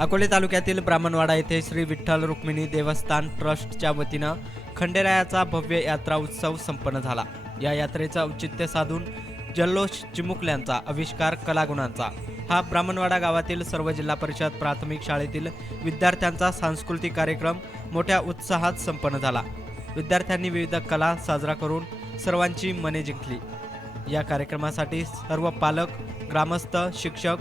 अकोले तालुक्यातील ब्राह्मणवाडा येथे श्री विठ्ठल रुक्मिणी देवस्थान ट्रस्टच्या वतीनं खंडेरायाचा भव्य यात्रा उत्सव संपन्न झाला. या यात्रेचा औचित्य साधून जल्लोष चिमुकल्यांचा आविष्कार कलागुणांचा. हा ब्राह्मणवाडा गावातील सर्व जिल्हा परिषद प्राथमिक शाळेतील विद्यार्थ्यांचा सांस्कृतिक कार्यक्रम मोठ्या उत्साहात संपन्न झाला. विद्यार्थ्यांनी विविध कला साजरा करून सर्वांची मने जिंकली. या कार्यक्रमासाठी सर्व पालक ग्रामस्थ शिक्षक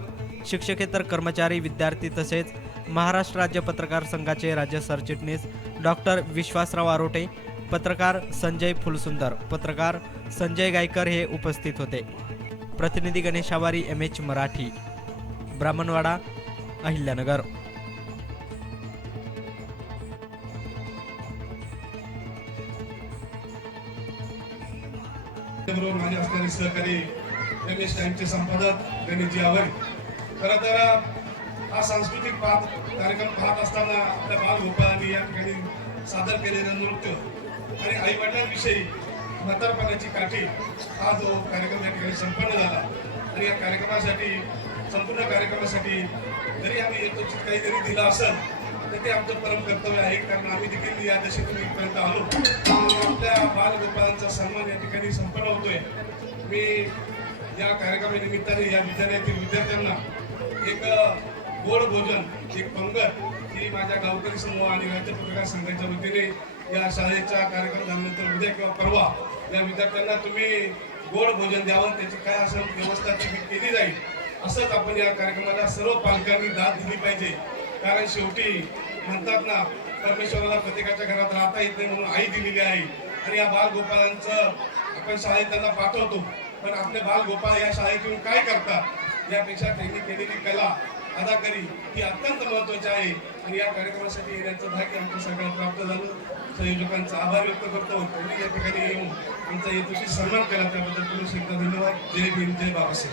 शिक्षकेतर कर्मचारी विद्यार्थी तसेच महाराष्ट्र राज्य पत्रकार संघाचे राज्य सरचिटणीस डॉक्टर विश्वासराव आरोटे पत्रकार संजय फुलसुंदर पत्रकार संजय गायकर हे उपस्थित होते. प्रतिनिधी गणेश आवारी एम एच मराठी ब्राह्मणवाडा अहिल्यानगर. माझे असणारे सहकारी रमेश टाईमचे संपादक गणेशजी आवारी. खरं तर हा सांस्कृतिक पाहत कार्यक्रम पाहत असताना आपल्या बालगोपाळांनी या ठिकाणी सादर केलेलं नृत्य आणि आई वडिलांविषयी म्हातारपणाची काठी हा जो कार्यक्रम या ठिकाणी संपन्न झाला. आणि या कार्यक्रमासाठी संपूर्ण कार्यक्रमासाठी जरी आम्ही यथोचित काही जरी दिलं असेल तर ते आमचं परम कर्तव्य आहे. कारण आम्ही देखील या दशेतून इथपर्यंत आलो. आपल्या बालगोपाळांचा सन्मान या ठिकाणी संपन्न होतोय. मी या कार्यक्रमानिमित्ताने या विद्यालयातील विद्यार्थ्यांना एक गोड भोजन एक पंगत ही माझ्या गावकरी समूह आणि राज्य पत्रकार संघाच्या वतीने या शाळेचा कार्यक्रम झाल्यानंतर उद्या किंवा परवा या विद्यार्थ्यांना तुम्ही गोड भोजन द्यावं त्याची काय असं व्यवस्था केली जाईल. असंच आपण या कार्यक्रमाला सर्व पालकांनी दाद दिली पाहिजे. कारण शेवटी म्हणतात ना परमेश्वराला प्रत्येकाच्या घरात राहता येत नाही म्हणून आई दिलेली आहे. आणि या बालगोपाळांचं आपण शाळेत त्यांना पाठवतो. पण आपले बालगोपाळ या शाळेत येऊन काय करतात? यापेक्षा त्यांनी केलेली कला अदाकारी ही अत्यंत महत्वाची आहे. आणि या कार्यक्रमासाठी येण्याचं भाग्य आमच्या सगळ्यात प्राप्त झालं. संयोजकांचा आभार व्यक्त करतो. त्यांनी या ठिकाणी येऊन आमचा येतोशी सन्मान केला. त्याबद्दल तुम्ही एकदा धन्यवाद. जय भीम जय बाबासाहेब.